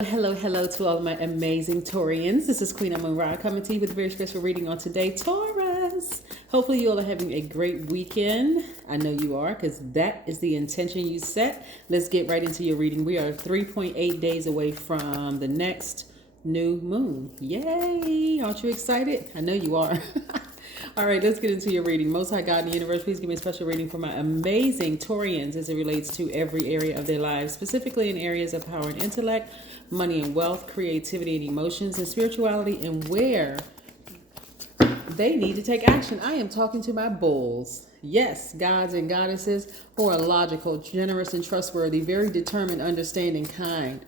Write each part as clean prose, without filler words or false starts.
Hello to all of my amazing Taurians. This is Queen Amun Ra coming to you with a very special reading on today, Taurus. Hopefully you all are having a great weekend. I know you are, because that is the intention you set. Let's get right into your reading. We are 3.8 days away from the next new moon. Yay! Aren't you excited? I know you are. All right, let's get into your reading. Most High God in the universe, please give me a special reading for my amazing Taurians as it relates to every area of their lives, specifically in areas of power and intellect, money and wealth, creativity and emotions, and spirituality, and where they need to take action. I am talking to my bulls. Yes, gods and goddesses who are logical, generous, and trustworthy, very determined, understanding, kind,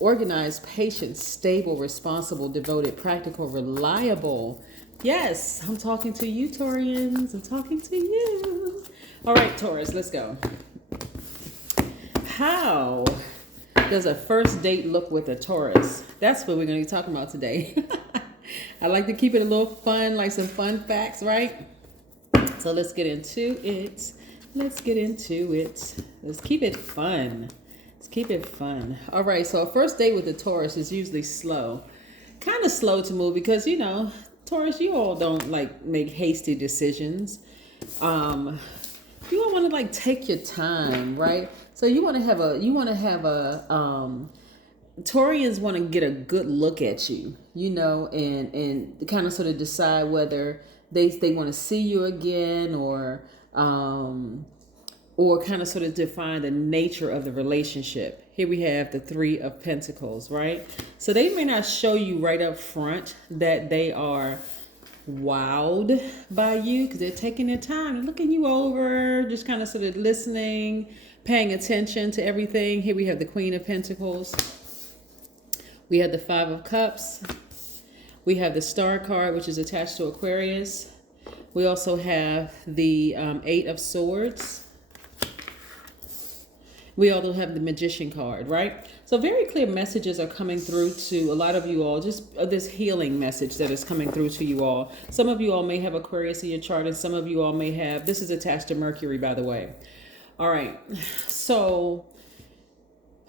organized, patient, stable, responsible, devoted, practical, reliable. Yes, I'm talking to you, Taurians. I'm talking to you. All right, Taurus, let's go. How does a first date look with a Taurus? That's what we're going to be talking about today. I like to keep it a little fun, like some fun facts, right? So let's get into it. Let's keep it fun. Let's keep it fun. All right, so a first date with a Taurus is usually slow. Kind of slow to move because, Taurus, you all don't like make hasty decisions. You all want to like take your time, right? So you want to have a Taurians want to get a good look at you, and kind of sort of decide whether they want to see you again or kind of sort of define the nature of the relationship. Here we have the Three of Pentacles, right? So they may not show you right up front that they are wowed by you because they're taking their time and looking you over, just kind of sort of listening, paying attention to everything. Here we have the Queen of Pentacles. We have the Five of Cups. We have the Star card, which is attached to Aquarius. We also have the Eight of Swords. We also have the Magician card, right? So very clear messages are coming through to a lot of you all, just this healing message that is coming through to you all. Some of you all may have Aquarius in your chart, and some of you all may have, this is attached to Mercury, by the way. All right, so,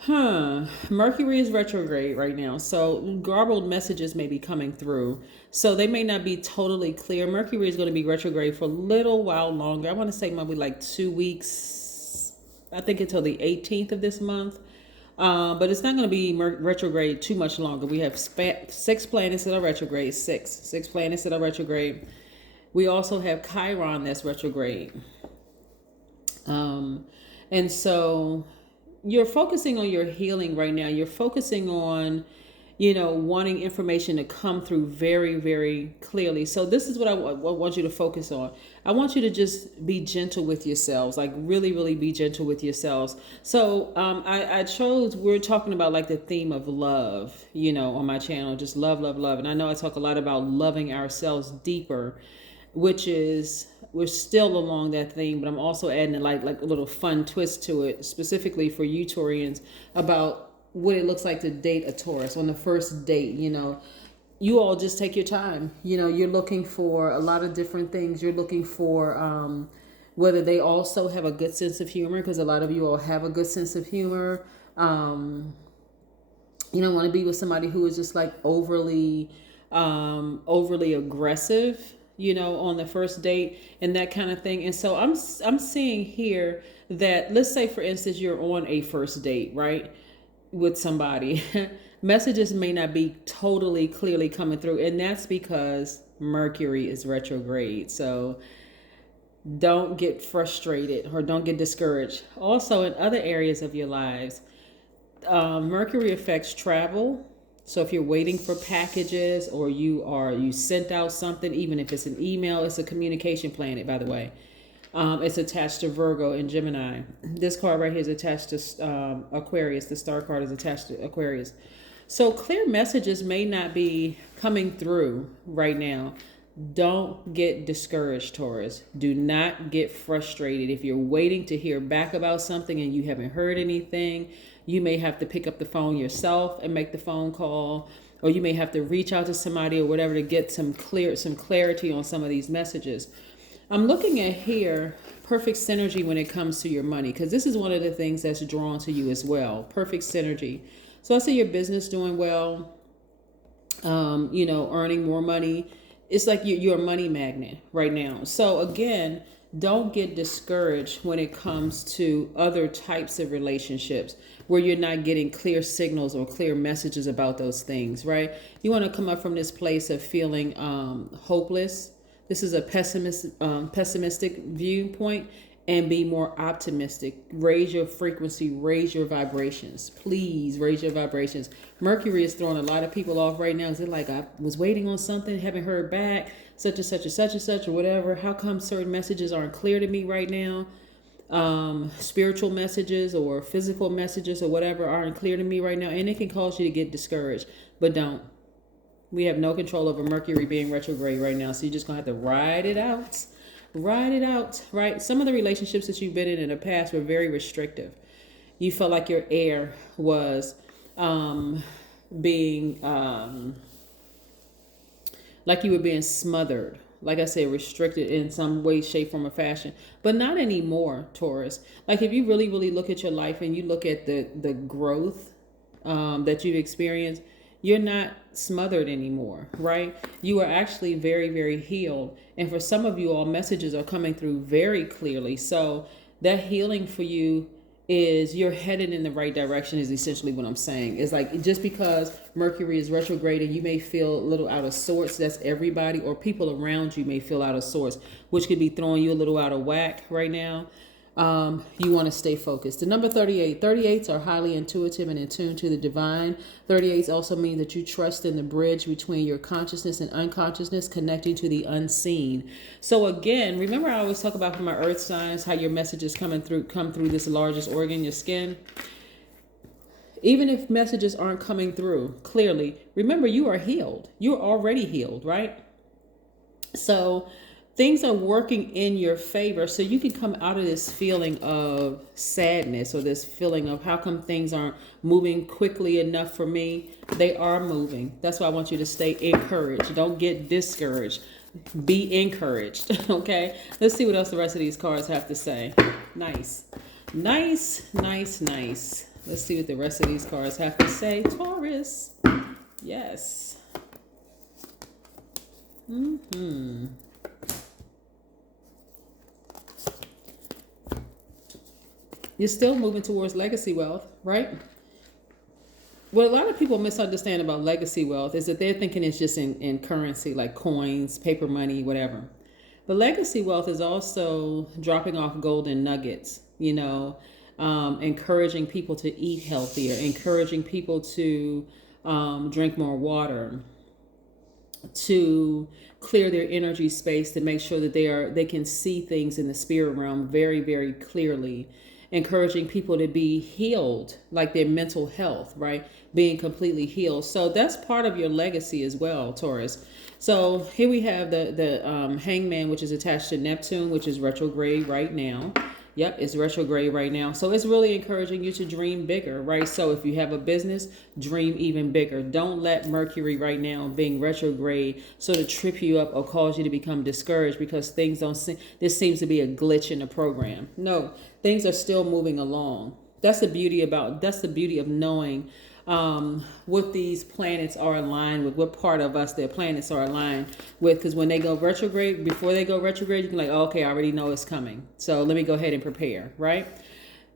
Mercury is retrograde right now, so garbled messages may be coming through. So they may not be totally clear. Mercury is going to be retrograde for a little while longer. I want to say maybe like 2 weeks, I think until the 18th of this month. But it's not going to be retrograde too much longer. We have 6 planets that are retrograde, six planets that are retrograde. We also have Chiron that's retrograde. And so you're focusing on your healing right now. You're focusing on, wanting information to come through very, very clearly. So this is what I want you to focus on. I want you to just be gentle with yourselves, like really, really be gentle with yourselves. So I chose, we're talking about like the theme of love, on my channel, just love, love, love. And I know I talk a lot about loving ourselves deeper, which is, we're still along that theme, but I'm also adding like a little fun twist to it, specifically for you Taurians, about what it looks like to date a Taurus on the first date. You all just take your time. You're looking for a lot of different things. You're looking for whether they also have a good sense of humor, because a lot of you all have a good sense of humor. You don't want to be with somebody who is just like overly aggressive, on the first date and that kind of thing. And so I'm seeing here that, let's say for instance, you're on a first date, right, with somebody. Messages may not be totally clearly coming through, and that's because Mercury is retrograde. So don't get frustrated or don't get discouraged. Also, in other areas of your lives, Mercury affects travel. So if you're waiting for packages or you sent out something, even if it's an email, it's a communication planet, by the way. It's attached to Virgo and Gemini. This card right here is attached to Aquarius. The Star card is attached to Aquarius. So clear messages may not be coming through right now. Don't get discouraged, Taurus. Do not get frustrated. If you're waiting to hear back about something and you haven't heard anything, you may have to pick up the phone yourself and make the phone call, or you may have to reach out to somebody or whatever to get some clarity on some of these messages. I'm looking at here perfect synergy when it comes to your money, because this is one of the things that's drawn to you as well. Perfect synergy. So I see your business doing well, you know, earning more money. It's like you're a money magnet right now. So again, don't get discouraged when it comes to other types of relationships where you're not getting clear signals or clear messages about those things, right? You want to come up from this place of feeling hopeless. This is a pessimistic viewpoint, and be more optimistic. Raise your frequency, raise your vibrations. Please raise your vibrations. Mercury is throwing a lot of people off right now. Is it like, I was waiting on something, haven't heard back, such and such and such and such, or whatever. How come certain messages aren't clear to me right now? Spiritual messages or physical messages or whatever aren't clear to me right now. And it can cause you to get discouraged, but don't. We have no control over Mercury being retrograde right now. So you're just going to have to ride it out. Ride it out, right? Some of the relationships that you've been in the past were very restrictive. You felt like your air was being, like you were being smothered. Like I said, restricted in some way, shape, form, or fashion. But not anymore, Taurus. Like if you really, really look at your life and you look at the growth that you've experienced, you're not smothered anymore, right? You are actually very, very healed. And for some of you all, messages are coming through very clearly. So that healing for you is you're headed in the right direction is essentially what I'm saying. It's like just because Mercury is retrograde and you may feel a little out of sorts, that's everybody, or people around you may feel out of sorts, which could be throwing you a little out of whack right now. You want to stay focused. The number 38. 38s are highly intuitive and in tune to the divine. 38s also mean that you trust in the bridge between your consciousness and unconsciousness, connecting to the unseen. So again, remember I always talk about for my earth signs, how your messages come through this largest organ, your skin. Even if messages aren't coming through clearly, remember you are healed. You're already healed, right? So things are working in your favor, so you can come out of this feeling of sadness or this feeling of how come things aren't moving quickly enough for me. They are moving. That's why I want you to stay encouraged. Don't get discouraged. Be encouraged. Okay? Let's see what else the rest of these cards have to say. Nice. Nice, nice, nice. Let's see what the rest of these cards have to say. Taurus. Yes. You're still moving towards legacy wealth, right? What a lot of people misunderstand about legacy wealth is that they're thinking it's just in currency, like coins, paper money, whatever. But legacy wealth is also dropping off golden nuggets, you know, encouraging people to eat healthier, encouraging people to drink more water, to clear their energy space, to make sure that they can see things in the spirit realm very, very clearly. Encouraging people to be healed, like their mental health, right? Being completely healed. So that's part of your legacy as well, Taurus. So here we have the hangman, which is attached to Neptune, which is retrograde right now. Yep, it's retrograde right now. So it's really encouraging you to dream bigger, right? So if you have a business, dream even bigger. Don't let Mercury right now being retrograde sort of trip you up or cause you to become discouraged because things don't seem, there seems to be a glitch in the program. No, things are still moving along. That's the beauty of knowing what these planets are aligned with, what part of us their planets are aligned with. Because when they go retrograde, before they go retrograde, you can be like, oh, okay, I already know it's coming. So let me go ahead and prepare, right?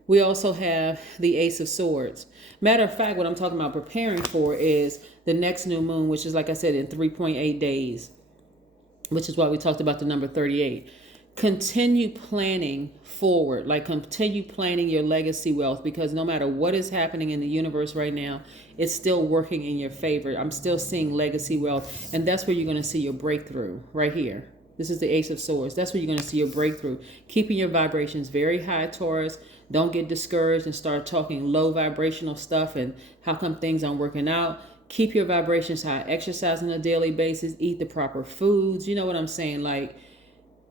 We also have the Ace of Swords. Matter of fact, what I'm talking about preparing for is the next new moon, which is, like I said, in 3.8 days, which is why we talked about the number 38. Continue planning forward, like continue planning your legacy wealth, because no matter what is happening in the universe right now, it's still working in your favor. I'm still seeing legacy wealth, and that's where you're going to see your breakthrough right here. This is the Ace of Swords. That's where you're going to see your breakthrough. Keeping your vibrations very high, Taurus. Don't get discouraged and start talking low vibrational stuff and how come things aren't working out. Keep your vibrations high. Exercise on a daily basis. Eat the proper foods. You know what I'm saying? Like,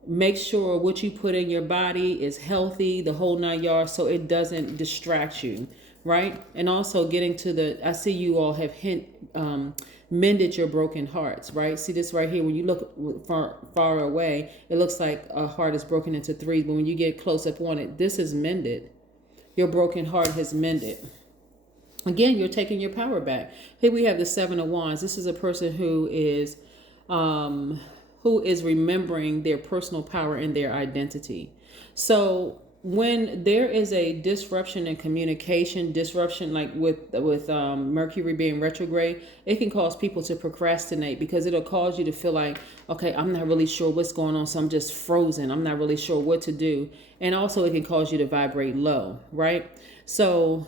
make sure what you put in your body is healthy, the whole 9 yards, so it doesn't distract you, right? And also getting to I see you all have mended your broken hearts, right? See this right here, when you look far away, it looks like a heart is broken into three, but when you get close up on it, this is mended. Your broken heart has mended. Again, you're taking your power back. Here we have the Seven of Wands. This is a person who is remembering their personal power and their identity. So when there is a disruption in communication, disruption like with Mercury being retrograde, it can cause people to procrastinate because it'll cause you to feel like, okay, I'm not really sure what's going on, so I'm just frozen. I'm not really sure what to do. And also it can cause you to vibrate low, right? So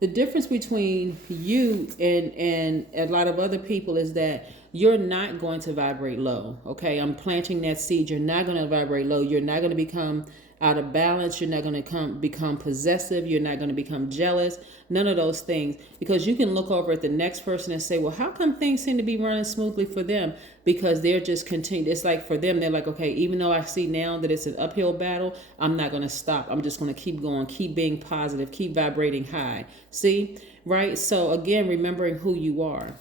the difference between you and a lot of other people is that you're not going to vibrate low. Okay, I'm planting that seed. You're not going to vibrate low. You're not going to become out of balance. You're not going to become possessive. You're not going to become jealous. None of those things. Because you can look over at the next person and say, well, how come things seem to be running smoothly for them? Because they're just continuing. It's like for them, they're like, okay, even though I see now that it's an uphill battle, I'm not going to stop. I'm just going to keep going, keep being positive, keep vibrating high. See, right? So again, remembering who you are.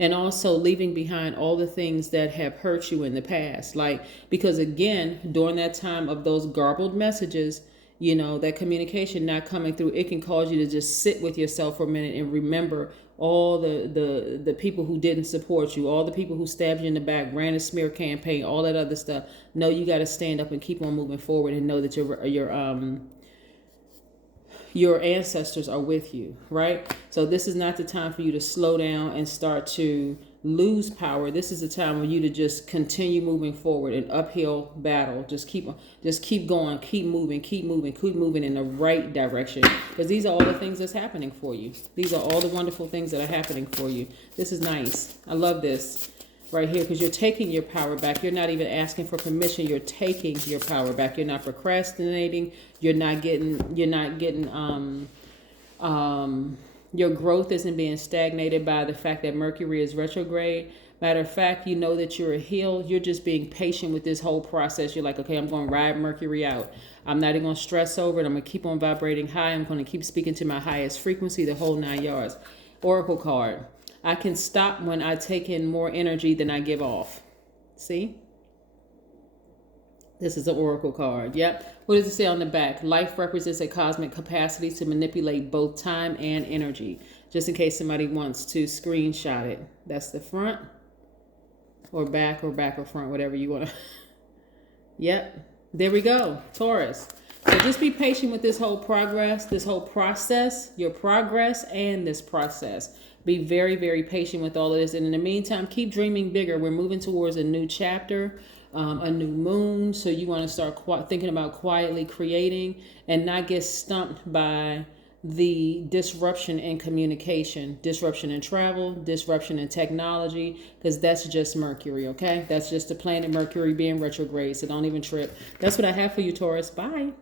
And also leaving behind all the things that have hurt you in the past. Like, because again, during that time of those garbled messages, you know, that communication not coming through, it can cause you to just sit with yourself for a minute and remember all the people who didn't support you, all the people who stabbed you in the back, ran a smear campaign, all that other stuff. No, you got to stand up and keep on moving forward and know that your ancestors are with you, right? So this is not the time for you to slow down and start to lose power. This is the time for you to just continue moving forward, an uphill battle. Just keep going, keep moving in the right direction. Because these are all the things that's happening for you. These are all the wonderful things that are happening for you. This is nice. I love this right here because you're taking your power back. You're not even asking for permission. You're taking your power back. You're not procrastinating. You're not getting your growth isn't being stagnated by the fact that Mercury is retrograde. Matter of fact, you know that you're a heal. You're just being patient with this whole process. You're like, okay, I'm going to ride Mercury out. I'm not even going to stress over it. I'm going to keep on vibrating high. I'm going to keep speaking to my highest frequency, the whole 9 yards. Oracle card. I can stop when I take in more energy than I give off. See? This is an oracle card. Yep. What does it say on the back? Life represents a cosmic capacity to manipulate both time and energy. Just in case somebody wants to screenshot it. That's the front or back or front, whatever you want to. Yep. There we go. Taurus. So just be patient with this whole progress, this whole process, your progress and this process. Be very, very patient with all of this. And in the meantime, keep dreaming bigger. We're moving towards a new chapter, a new moon. So you want to start thinking about quietly creating and not get stumped by the disruption in communication, disruption in travel, disruption in technology, because that's just Mercury, okay? That's just the planet Mercury being retrograde. So don't even trip. That's what I have for you, Taurus. Bye.